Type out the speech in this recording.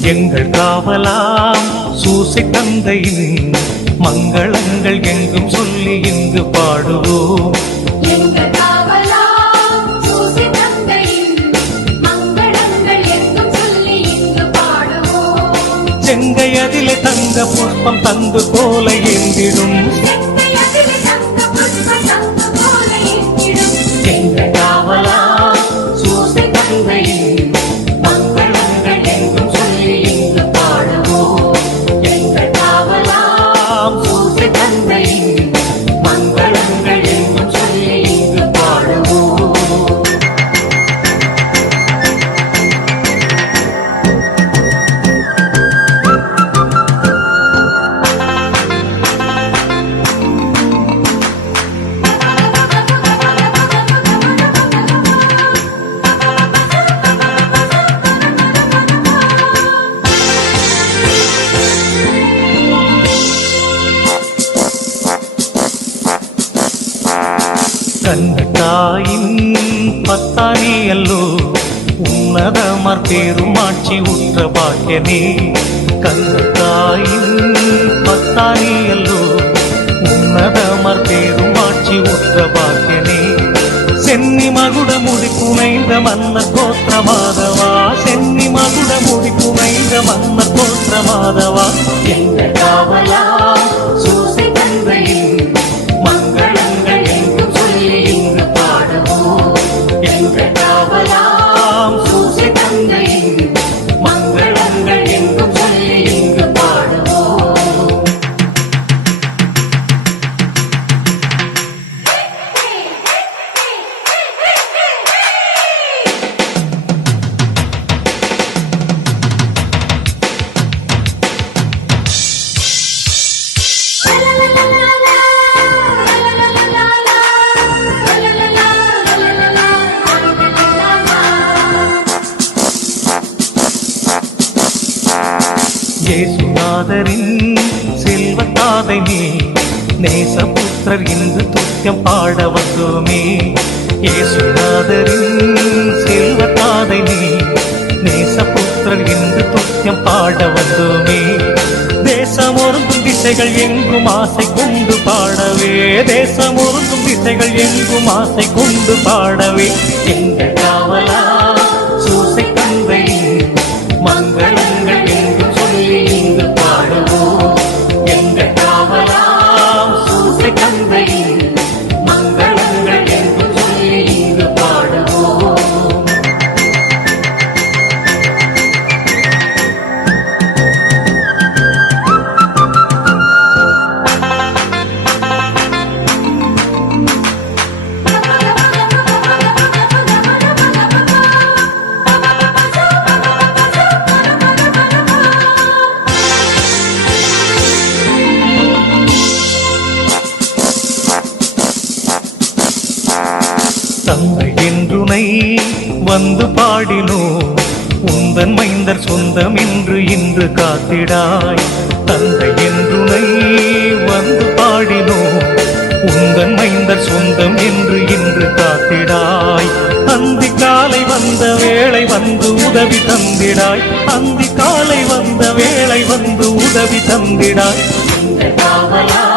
எங்கள் காவலாம் சூசை தந்தையின் மங்களங்கள் எங்கும் சொல்லி இங்கு பாடுவோம். பாடுவோம் செங்கை அதிலே தங்க புஷ்பம் தந்து போல ஏந்திடும் கண்ணத்தாயின் பத்தானியல்லோ உன்னதமர் பெருமாட்சி உற்ற பாக்கியனே கண்ணத்தாயின் பத்தானியல்லோ ஏசுநாதரின் செல்வத்தாதை நீ நேசபுத்திரர் இன்று துத்தியம் பாட வந்தோமே ஏசுநாதரின் செல்வத்தாதை நீ நேசபுத்திரர் இன்று துத்தியம் பாட வந்தோமே தேசம் ஒருங்கும் திசைகள் எங்கும் ஆசை கொண்டு பாடவே. தேசம் ஒருங்கும் திசைகள் எங்கும் ஆசை கொண்டு பாடவே. எங்கள் காவலா சூசை தந்தை மங்கள தந்தை என்றுனை வந்து பாடினோ உந்தன் மைந்தர் சொந்தம் என்று இன்று காத்திடாய். தந்தை என்றுனை வந்து பாடினோ உந்தன் மைந்தர் சொந்தம் என்று இன்று காத்திடாய். அந்தி காலை வந்த வேளை வந்து உதவி தந்திடாய். அந்தி காலை வந்த வேளை வந்து உதவி தந்திடாய். காவலா